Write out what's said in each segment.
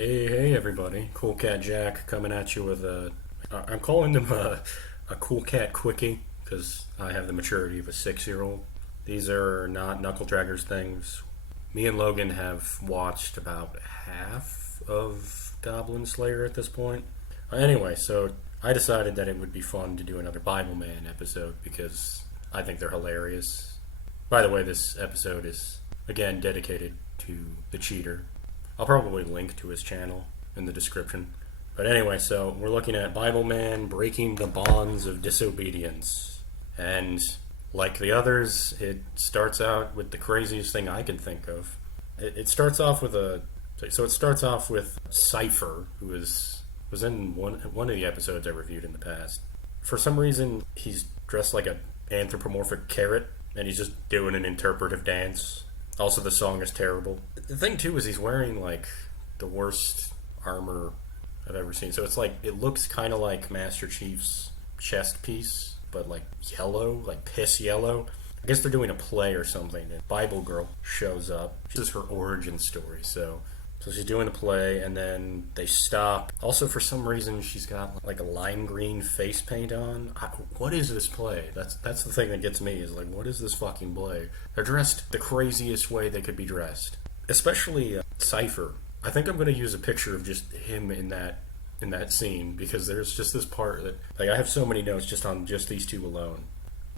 Hey, everybody. Cool Cat Jack coming at you with I'm calling them a Cool Cat Quickie because I have the maturity of a 6-year-old. These are not knuckle draggers things. Me and Logan have watched about half of Goblin Slayer at this point. Anyway, so I decided that it would be fun to do another Bibleman episode because I think they're hilarious. By the way, this episode is, again, dedicated to the cheater. I'll probably link to his channel in the description. But anyway, so we're looking at Bibleman breaking the bonds of disobedience. And like the others, it starts out with the craziest thing I can think of. It starts off with Cypher, who was in one of the episodes I reviewed in the past. For some reason, he's dressed like an anthropomorphic carrot, and he's just doing an interpretive dance. Also, the song is terrible. The thing, too, is he's wearing, like, the worst armor I've ever seen. So it's like, it looks kind of like Master Chief's chest piece, but, like, yellow, like piss yellow. I guess they're doing a play or something, and Bible Girl shows up. This is her origin story, so she's doing a play, and then they stop. Also, for some reason, she's got like a lime green face paint on. What is this play? That's the thing that gets me, is like, what is this fucking play? They're dressed the craziest way they could be dressed. Especially Cypher. I think I'm going to use a picture of just him in that scene, because there's just this part that, like, I have so many notes just on just these two alone.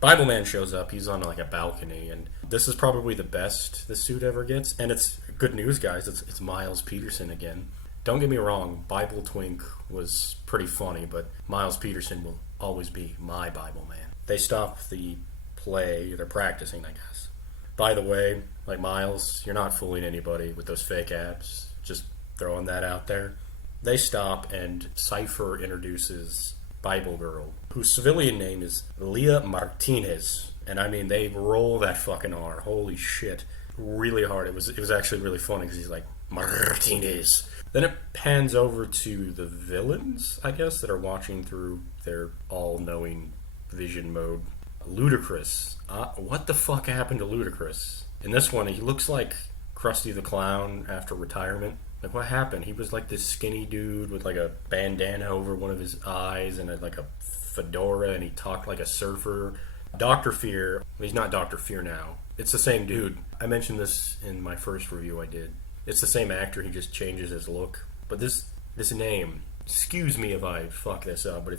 Bibleman shows up. He's on like a balcony, and this is probably the best the suit ever gets. And it's good news, guys. It's Miles Peterson again. Don't get me wrong, Bible Twink was pretty funny, but Miles Peterson will always be my Bibleman. They stop the play. They're practicing, I guess. By the way, like, Miles, you're not fooling anybody with those fake abs. Just throwing that out there. They stop, and Cypher introduces Bible Girl, whose civilian name is Leah Martinez. And I mean, they roll that fucking R. Holy shit. Really hard. It was actually really funny because he's like, Martinez. Then it pans over to the villains, I guess, that are watching through their all-knowing vision mode. Ludacris. What the fuck happened to Ludacris? In this one, he looks like Krusty the Clown after retirement. Like, what happened? He was like this skinny dude with like a bandana over one of his eyes and like a fedora, and he talked like a surfer. Dr. Fear, he's not Dr. Fear now. It's the same dude. I mentioned this in my first review I did. It's the same actor, he just changes his look. But this name, excuse me if I fuck this up, but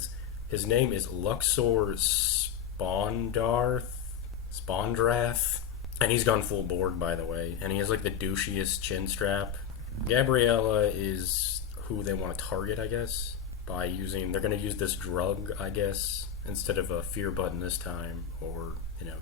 his name is Luxor Spondrath. And he's gone full board, by the way. And he has like the douchiest chin strap. Gabriella is who they want to target, I guess, by they're going to use this drug, I guess, instead of a fear button this time, or,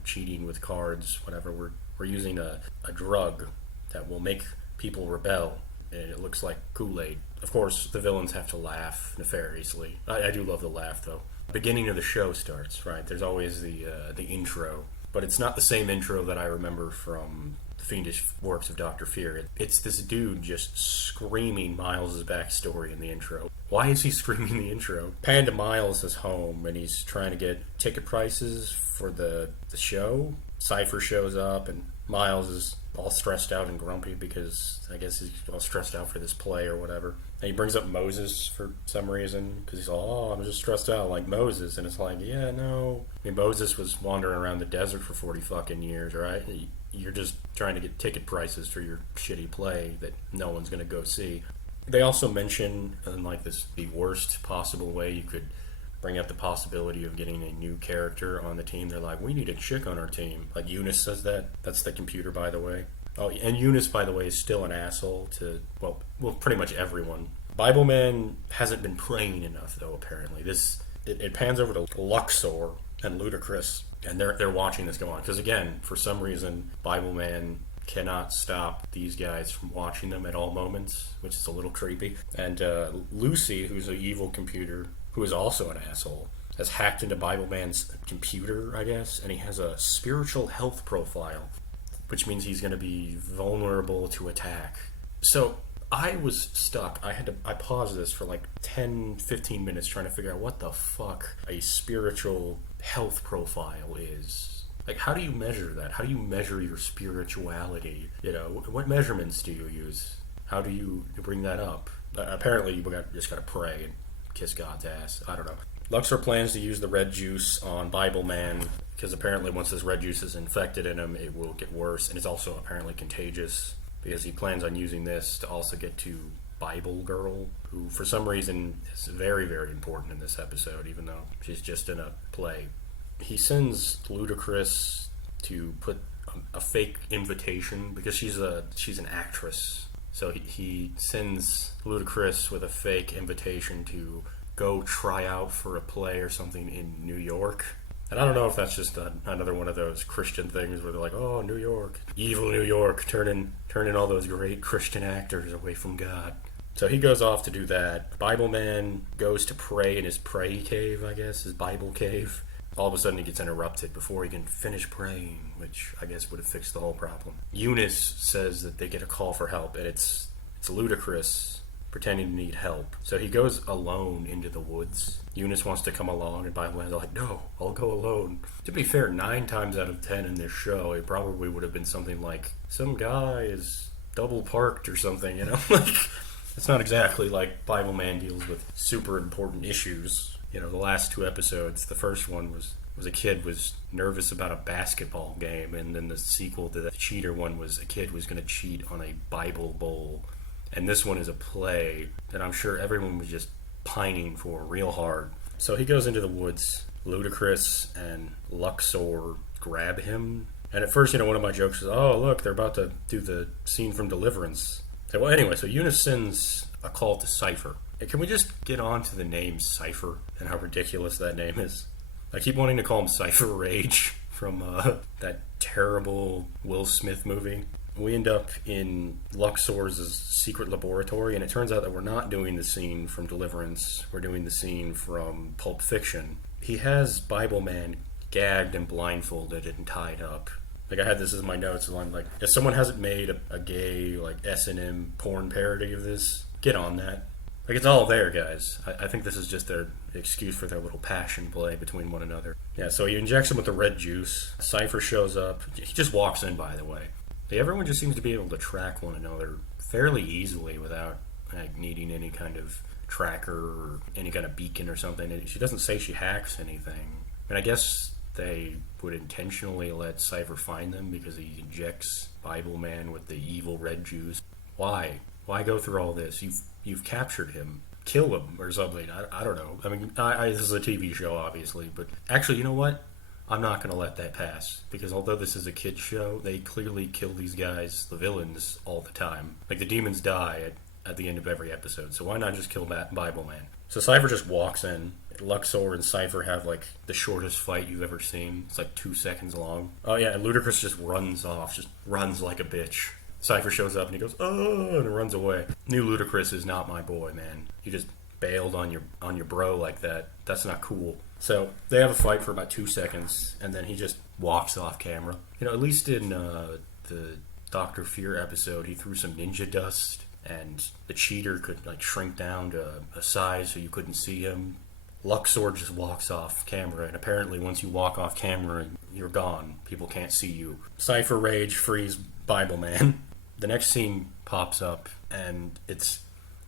cheating with cards, whatever. We're using a drug that will make people rebel, and it looks like Kool-Aid. Of course, the villains have to laugh nefariously. I do love the laugh, though. Beginning of the show starts, right? There's always the intro, but it's not the same intro that I remember from the fiendish works of Dr. Fear. It's this dude just screaming Miles' backstory in the intro. Why is he screaming the intro? Pan to Miles' home, and he's trying to get ticket prices for the show. Cypher shows up, and Miles is all stressed out and grumpy because I guess he's all stressed out for this play or whatever. And he brings up Moses for some reason because he's all, I'm just stressed out like Moses. And it's like, yeah, no. I mean, Moses was wandering around the desert for 40 fucking years, right? You're just trying to get ticket prices for your shitty play that no one's going to go see. They also mention, in like the worst possible way you could bring up the possibility of getting a new character on the team. They're like, we need a chick on our team. Like, Eunice says that. That's the computer, by the way. Oh, and Eunice, by the way, is still an asshole to, well, pretty much everyone. Bibleman hasn't been praying enough, though, apparently. It pans over to Luxor and Ludacris, and they're watching this go on. Because, again, for some reason, Bibleman cannot stop these guys from watching them at all moments, which is a little creepy. And Lucy, who's an evil computer, who is also an asshole, has hacked into Bibleman's computer, I guess, and he has a spiritual health profile, which means he's going to be vulnerable to attack. So I was stuck. I paused this for like 10, 15 minutes trying to figure out what the fuck a spiritual health profile is. Like, how do you measure that? How do you measure your spirituality? What measurements do you use? How do you bring that up? Apparently, just got to pray and kiss God's ass. I don't know. Luxor plans to use the red juice on Bibleman because apparently once this red juice is infected in him, it will get worse, and it's also apparently contagious because he plans on using this to also get to Bible Girl, who for some reason is very, very important in this episode, even though she's just in a play. He sends Ludacris to put a fake invitation because she's an actress. So he sends Ludacris with a fake invitation to go try out for a play or something in New York. And I don't know if that's just another one of those Christian things where they're like, oh, New York, evil New York, turning all those great Christian actors away from God. So he goes off to do that. Bibleman goes to pray in his pray cave, I guess, his Bible cave. All of a sudden he gets interrupted before he can finish praying, which I guess would have fixed the whole problem. Eunice says that they get a call for help, and it's Ludacris pretending to need help. So he goes alone into the woods. Eunice wants to come along, and Bibleman's like, no, I'll go alone. To be fair, 9 times out of 10 in this show, it probably would have been something like, some guy is double parked or something, you know? Like, it's not exactly like Bibleman deals with super important issues. You know, the last 2 episodes, the first one was a kid was nervous about a basketball game, and then the sequel to the cheater one was a kid was going to cheat on a Bible bowl. And this one is a play that I'm sure everyone was just pining for real hard. So he goes into the woods. Ludacris and Luxor grab him. And at first, one of my jokes is, oh, look, they're about to do the scene from Deliverance. So, well, anyway, so Eunice sends a call to Cypher. And can we just get on to the name Cypher and how ridiculous that name is? I keep wanting to call him Cypher Rage from that terrible Will Smith movie. We end up in Luxor's secret laboratory, and it turns out that we're not doing the scene from Deliverance. We're doing the scene from Pulp Fiction. He has Bibleman gagged and blindfolded and tied up. Like, I had this as my notes, and I'm like, if someone hasn't made a gay, like, S&M porn parody of this, get on that. Like, it's all there, guys. I think this is just their excuse for their little passion play between one another. Yeah, so he injects him with the red juice. Cypher shows up. He just walks in, by the way. Everyone just seems to be able to track one another fairly easily without needing any kind of tracker or any kind of beacon or something. She doesn't say she hacks anything. And I guess they would intentionally let Cypher find them because he injects Bibleman with the evil red juice. Why? Why go through all this? You've captured him. Kill him or something. I don't know. I mean, this is a TV show, obviously. But actually, you know what? I'm not going to let that pass, because although this is a kid's show, they clearly kill these guys, the villains, all the time. Like, the demons die at the end of every episode, so why not just kill Bibleman? So Cypher just walks in. Luxor and Cypher have, like, the shortest fight you've ever seen. It's like 2 seconds long. Oh, yeah, and Ludacris just runs off, just runs like a bitch. Cypher shows up and he goes, oh, and runs away. New Ludacris is not my boy, man. You just bailed on your bro like that. That's not cool. So they have a fight for about 2 seconds, and then he just walks off camera. At least in the Dr. Fear episode, he threw some ninja dust, and the cheater could like shrink down to a size so you couldn't see him. Luxor just walks off camera, and apparently once you walk off camera, you're gone. People can't see you. Cypher Rage frees Bibleman. The next scene pops up, and it's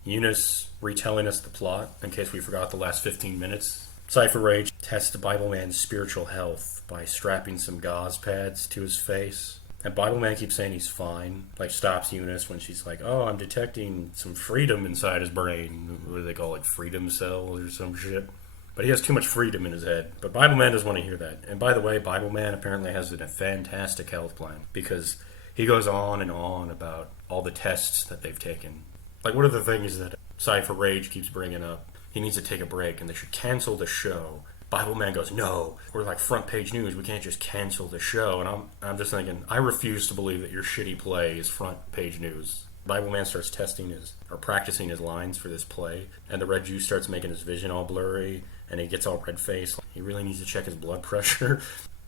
Eunice retelling us the plot, in case we forgot the last 15 minutes. Cypher Rage tests Bibleman's spiritual health by strapping some gauze pads to his face. And Bibleman keeps saying he's fine. Like, stops Eunice when she's like, oh, I'm detecting some freedom inside his brain. What do they call it? Freedom cells or some shit. But he has too much freedom in his head. But Bibleman doesn't want to hear that. And by the way, Bibleman apparently has a fantastic health plan, because he goes on and on about all the tests that they've taken. Like, what are the things that Cypher Rage keeps bringing up? He needs to take a break, and they should cancel the show. Bibleman goes, no, we're like front page news. We can't just cancel the show. And I'm just thinking, I refuse to believe that your shitty play is front page news. Bibleman starts practicing his lines for this play, and the red juice starts making his vision all blurry, and he gets all red-faced. He really needs to check his blood pressure.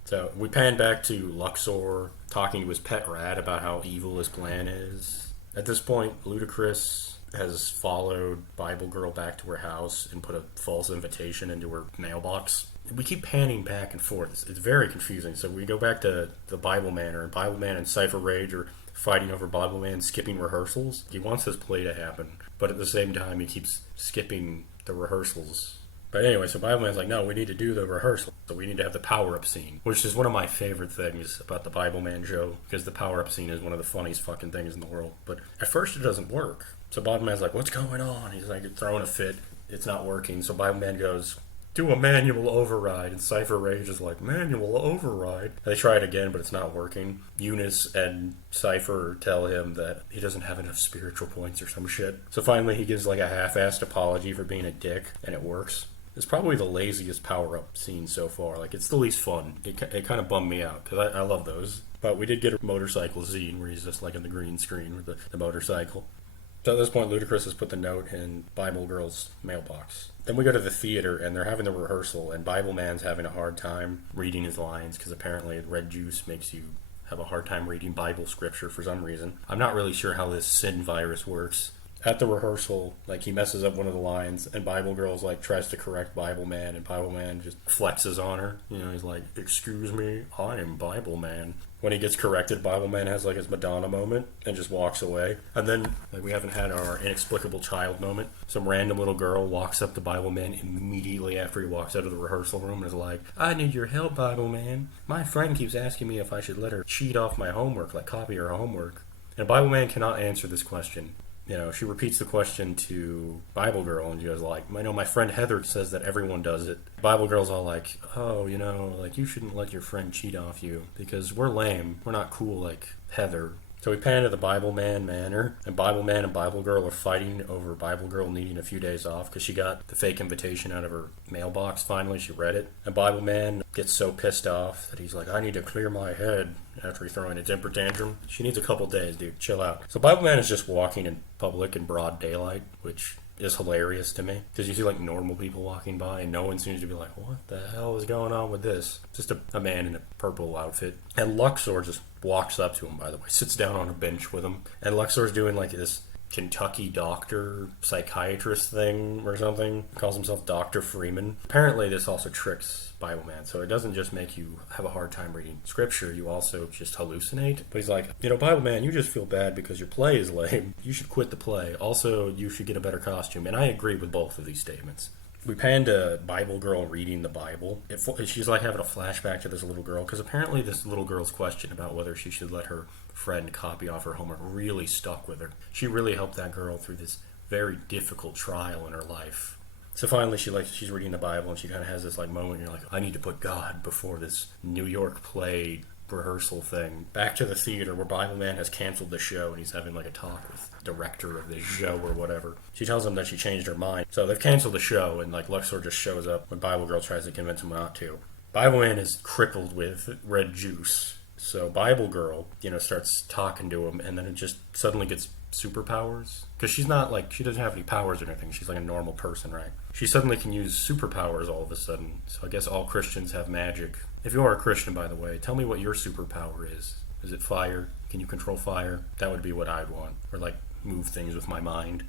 So we pan back to Luxor talking to his pet rat about how evil his plan is. At this point, Ludacris has followed Bible Girl back to her house and put a false invitation into her mailbox. We keep panning back and forth. It's very confusing. So we go back to the Bible Manor, and Bible Man and Cypher Rage are fighting over Bibleman skipping rehearsals. He wants this play to happen, but at the same time he keeps skipping the rehearsals. But anyway, so Bibleman's like, no, we need to do the rehearsal. So we need to have the power-up scene, which is one of my favorite things about the Bibleman show, because the power-up scene is one of the funniest fucking things in the world. But at first it doesn't work. So Bibleman's like, what's going on? He's like throwing a fit. It's not working. So Bibleman goes, do a manual override. And Cypher Rage is like, manual override? And they try it again, but it's not working. Eunice and Cypher tell him that he doesn't have enough spiritual points or some shit. So finally he gives like a half-assed apology for being a dick, and it works. It's probably the laziest power-up scene so far. Like, it's the least fun. It kind of bummed me out, because I love those. But we did get a motorcycle scene where he's just like in the green screen with the motorcycle. So at this point, Ludacris has put the note in Bible Girl's mailbox. Then we go to the theater, and they're having the rehearsal, and Bibleman's having a hard time reading his lines, because apparently red juice makes you have a hard time reading Bible scripture for some reason. I'm not really sure how this sin virus works. At the rehearsal, like, he messes up one of the lines, and Bible Girl's like tries to correct Bibleman, and Bibleman just flexes on her. You know, he's like, excuse me, I am Bibleman. When he gets corrected, Bibleman has like his Madonna moment and just walks away. And then, like, we haven't had our inexplicable child moment. Some random little girl walks up to Bibleman immediately after he walks out of the rehearsal room and is like, I need your help, Bibleman. My friend keeps asking me if I should let her cheat off my homework, like copy her homework. And Bibleman cannot answer this question. You know, she repeats the question to Bible Girl, and she goes like, I know my friend Heather says that everyone does it. Bible Girl's all like, oh, you know, like, you shouldn't let your friend cheat off you, because we're lame. We're not cool like Heather. So we pan to the Bibleman manor, and Bibleman and Bible Girl are fighting over Bible Girl needing a few days off because she got the fake invitation out of her mailbox finally. She read it. And Bibleman gets so pissed off that he's like, I need to clear my head after he's throwing a temper tantrum. She needs a couple days, dude. Chill out. So Bibleman is just walking in public in broad daylight, which is hilarious to me, because you see like normal people walking by and no one seems to be like, what the hell is going on with this? Just a man in a purple outfit. And Luxor just walks up to him, by the way, sits down on a bench with him, and Luxor's doing like this Kentucky doctor psychiatrist thing or something. Calls himself Dr. Freeman. Apparently this also tricks Bibleman, so it doesn't just make you have a hard time reading scripture, you also just hallucinate. But he's like, you know, Bibleman, you just feel bad because your play is lame. You should quit the play. Also, you should get a better costume. And I agree with both of these statements. We pan to Bible Girl reading the Bible. She's like having a flashback to this little girl, because apparently this little girl's question about whether she should let her friend copy off her homework really stuck with her. She really helped that girl through this very difficult trial in her life. So finally she's reading the Bible, and she kind of has this like moment, you're like, I need to put God before this New York play rehearsal thing. Back to the theater where Bibleman has canceled the show, and he's having like a talk with the director of this show or whatever. She tells him that she changed her mind. So they've canceled the show, and like Luxor just shows up when Bible Girl tries to convince him not to. Bibleman is crippled with red juice. So Bible Girl, you know, starts talking to him, and then it just suddenly gets superpowers. Because she's not like, she doesn't have any powers or anything. She's like a normal person, right? She suddenly can use superpowers all of a sudden. So I guess all Christians have magic. If you are a Christian, by the way, tell me what your superpower is. Is it fire? Can you control fire? That would be what I'd want. Or like move things with my mind.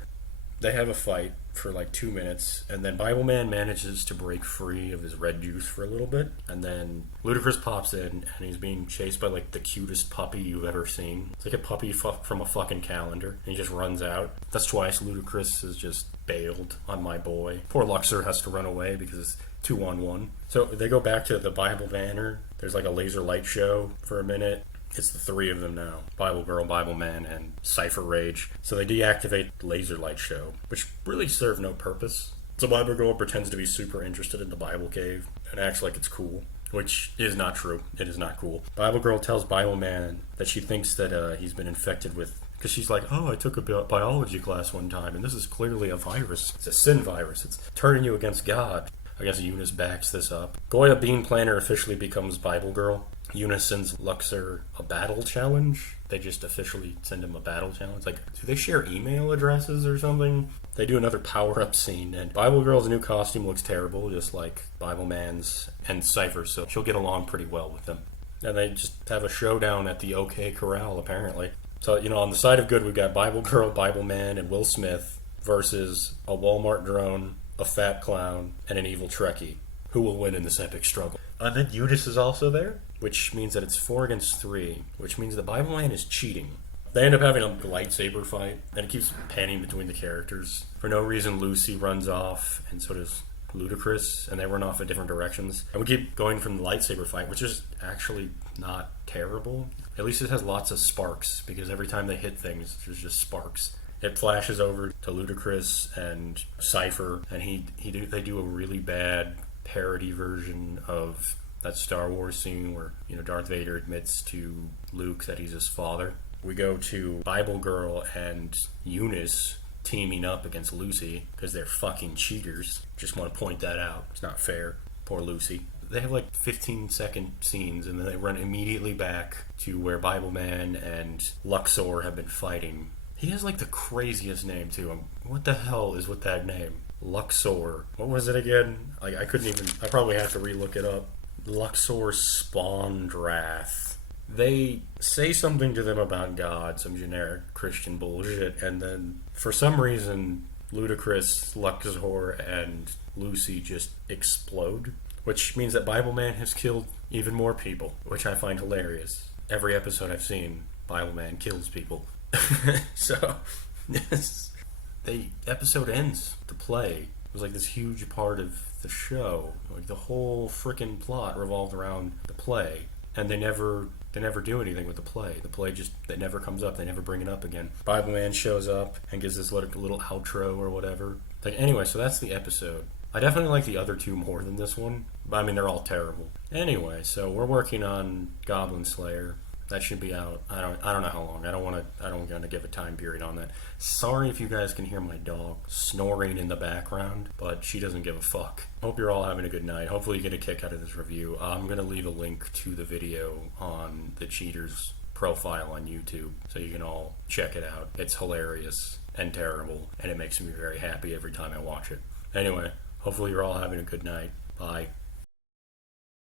They have a fight for like 2 minutes, and then Bibleman manages to break free of his red juice for a little bit, and then Ludacris pops in, and he's being chased by like the cutest puppy you've ever seen. It's like a puppy from a fucking calendar, and he just runs out. That's twice Ludacris has just bailed on my boy. Poor Luxor has to run away because it's 2-on-1. So they go back to the Bible banner. There's like a laser light show for a minute. It's the three of them now. Bible Girl, Bibleman, and Cypher Rage. So they deactivate the laser light show, which really served no purpose. So Bible Girl pretends to be super interested in the Bible cave and acts like it's cool, which is not true. It is not cool. Bible Girl tells Bibleman that she thinks that he's been infected with, because she's like, oh, I took a biology class one time, and this is clearly a virus. It's a sin virus. It's turning you against God. I guess Eunice backs this up. Goya Bean Planner officially becomes Bible Girl. Eunice sends Luxor a battle challenge. They just officially send him a battle challenge. Like, do they share email addresses or something? They do another power-up scene, and Bible Girl's new costume looks terrible, just like Bibleman's and Cypher's, so she'll get along pretty well with them. And they just have a showdown at the OK Corral, apparently. So, you know, on the side of good, we've got Bible Girl, Bibleman, and Will Smith versus a Walmart drone, a fat clown, and an evil Trekkie. Who will win in this epic struggle? And then Eunice is also there, which means that it's 4 against 3, which means that Bibleman is cheating. They end up having a lightsaber fight, and it keeps panning between the characters. For no reason, Lucy runs off, and so does Ludacris, and they run off in different directions. And we keep going from the lightsaber fight, which is actually not terrible. At least it has lots of sparks, because every time they hit things, there's just sparks. It flashes over to Ludacris and Cypher, and they do a really bad parody version of that Star Wars scene where, Darth Vader admits to Luke that he's his father. We go to Bible Girl and Eunice teaming up against Lucy because they're fucking cheaters. Just want to point that out. It's not fair. Poor Lucy. They have like 15-second scenes, and then they run immediately back to where Bibleman and Luxor have been fighting. He has like the craziest name too. What the hell is with that name? Luxor. What was it again? I couldn't even. I probably have to relook it up. Luxor Spawndrath. They say something to them about God, some generic Christian bullshit, and then for some reason Ludacris, Luxor, and Lucy just explode, which means that Bibleman has killed even more people, which I find hilarious. Every episode I've seen, Bibleman kills people. So, yes. The episode ends. The play was like this huge part of the show. Like the whole frickin' plot revolved around the play, and they never do anything with the play. The play just, it never comes up. They never bring it up again. Bibleman shows up and gives this little outro or whatever. Anyway, so that's the episode. I definitely like the other two more than this one, but I mean, they're all terrible. Anyway, so we're working on Goblin Slayer. That should be out. I don't know how long. I don't want to give a time period on that. Sorry if you guys can hear my dog snoring in the background, but she doesn't give a fuck. Hope you're all having a good night. Hopefully you get a kick out of this review. I'm going to leave a link to the video on the Cheaters profile on YouTube, so you can all check it out. It's hilarious and terrible, and it makes me very happy every time I watch it. Anyway, hopefully you're all having a good night. Bye.